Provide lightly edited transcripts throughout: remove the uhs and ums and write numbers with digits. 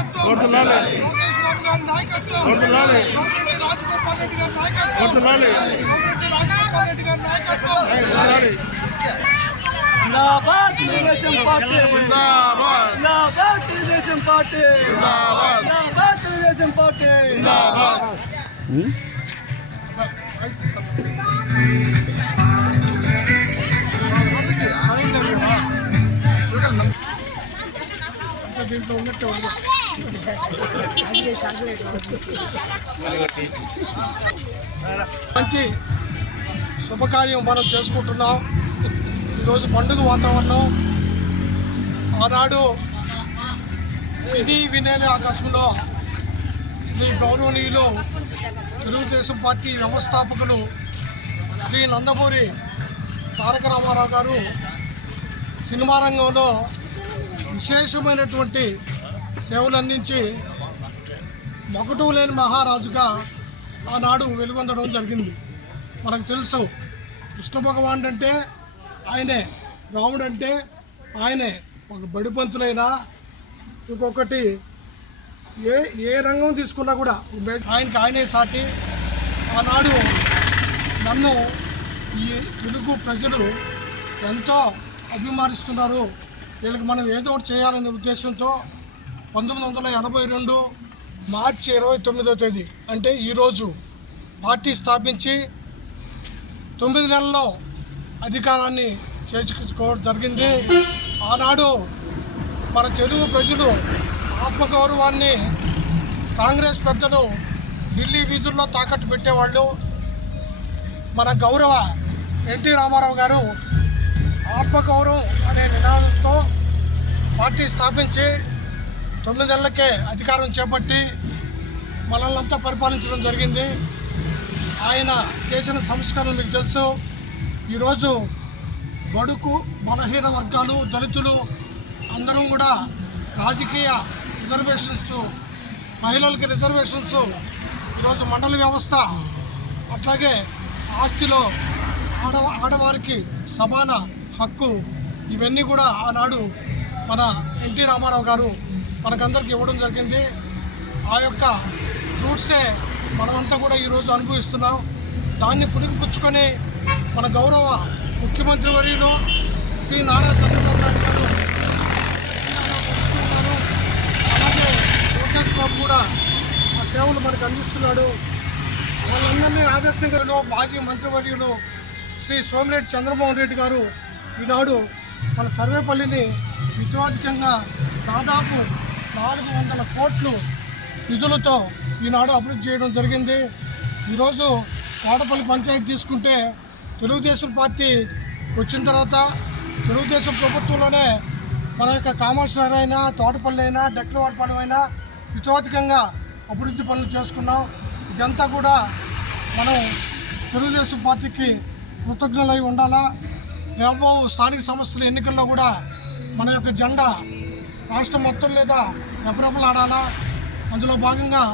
నాయకత్వం, లోకేష్ బాబు గారి నాయకత్వం, సోమిరెడ్డి రాజగోపాల్ రెడ్డి గారి నాయకత్వం, సోమిరెడ్డి రాజగోపాల్ రెడ్డి గారి నాయకత్వం. జిందాబాద్ తెలుగుదేశం పార్టీ, జిందాబాద్ తెలుగుదేశం పార్టీ, జిందాబాద్ తెలుగుదేశం పార్టీ. దీంట్లో ఉన్నట్టు మంచి శుభకార్యం మనం చేసుకుంటున్నాం. ఈరోజు పండుగ వాతావరణం. ఆనాడు సినీ వినేల ఆకాశంలో శ్రీ గౌరవనీయులు తెలుగుదేశం పార్టీ వ్యవస్థాపకులు శ్రీ నందమూరి తారక రామారావు గారు సినిమా రంగంలో విశేషమైనటువంటి సేవలు అందించి మొగటు లేని మహారాజుగా ఆనాడు వెలుగొందడం జరిగింది. మనకు తెలుసు, కృష్ణ భగవానుడు అంటే ఆయనే, రాముడు అంటే ఆయనే. ఒక బడిపంతులైనా ఇంకొకటి ఏ రంగం తీసుకున్నా కూడా ఆయనకి ఆయనే సాటి. ఆనాడు నన్ను ఈ తెలుగు ప్రజలు ఎంతో అభిమానిస్తున్నారు, వీళ్ళకి మనం ఏదో ఒకటి చేయాలనే ఉద్దేశంతో 1982 మార్చి 29వ తేదీ అంటే ఈరోజు పార్టీ స్థాపించి 9 నెలల్లో అధికారాన్ని చేర్చుకోవడం జరిగింది. ఆనాడు మన తెలుగు ప్రజలు ఆత్మగౌరవాన్ని కాంగ్రెస్ పెద్దలు ఢిల్లీ వీధుల్లో తాకట్టు పెట్టేవాళ్ళు. మన గౌరవ ఎన్టీ రామారావు గారు ఆత్మగౌరవం అనే నినాదంతో పార్టీ స్థాపించి 9 నెలలకే అధికారం చేపట్టి మనల్నంతా పరిపాలించడం జరిగింది. ఆయన చేసిన సంస్కరణలు మీకు తెలుసు. ఈరోజు బడుగు బలహీన వర్గాలు, దళితులు అందరం కూడా రాజకీయ రిజర్వేషన్స్, మహిళలకి రిజర్వేషన్స్, ఈరోజు మండల వ్యవస్థ, అట్లాగే ఆస్తిలో ఆడవారికి సమాన హక్కు, ఇవన్నీ కూడా ఆనాడు మన ఎన్టీ రామారావు గారు మనకందరికీ ఇవ్వడం జరిగింది. ఆ యొక్క రూట్సే మనమంతా కూడా ఈరోజు అనుభవిస్తున్నాం. దాన్ని పుణికిపుచ్చుకొని మన గౌరవ ముఖ్యమంత్రి వర్యులు శ్రీ నారా చంద్రబాబు నాయుడు గారు, అలాగే లోకేష్ బాబు కూడా ఆ సేవలు మనకు అందిస్తున్నాడు. వాళ్ళందరినీ ఆదర్శంగా మాజీ మంత్రివర్యులు శ్రీ సోమిరెడ్డి చంద్రమోహన్ రెడ్డి గారు ఈనాడు మన సర్వేపల్లిని విద్యాధికంగా దాదాపు 400 కోట్లు నిధులతో ఈనాడు అభివృద్ధి చేయడం జరిగింది. ఈరోజు కోటపల్లి పంచాయతీ తీసుకుంటే తెలుగుదేశం పార్టీ వచ్చిన తర్వాత తెలుగుదేశం ప్రభుత్వంలోనే మన యొక్క కామాక్షనగర్ అయినా, తోటపల్లి అయినా, డెక్లవారిపాలెం అయినా వితోధికంగా అభివృద్ధి పనులు చేసుకున్నాం. ఇదంతా కూడా మనం తెలుగుదేశం పార్టీకి కృతజ్ఞులై ఉండాలా. రేపు స్థానిక సంస్థల ఎన్నికల్లో కూడా మన యొక్క జెండా రాష్ట్రం మొత్తం మీద రెపరెపలాడాలా. అందులో భాగంగా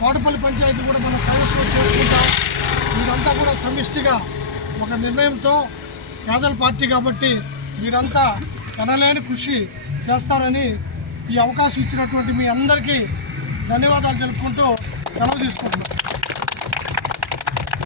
కోటపల్లి పంచాయతీ కూడా మనం కైవసం చేసుకుంటాం. మీరంతా కూడా సమిష్టిగా ఒక నిర్ణయంతో, పేదల పార్టీ కాబట్టి మీరంతా ఎనలేని కృషి చేస్తారని ఈ అవకాశం ఇచ్చినటువంటి మీ అందరికీ ధన్యవాదాలు తెలుపుకుంటూ సెలవు తీసుకుంటున్నాం.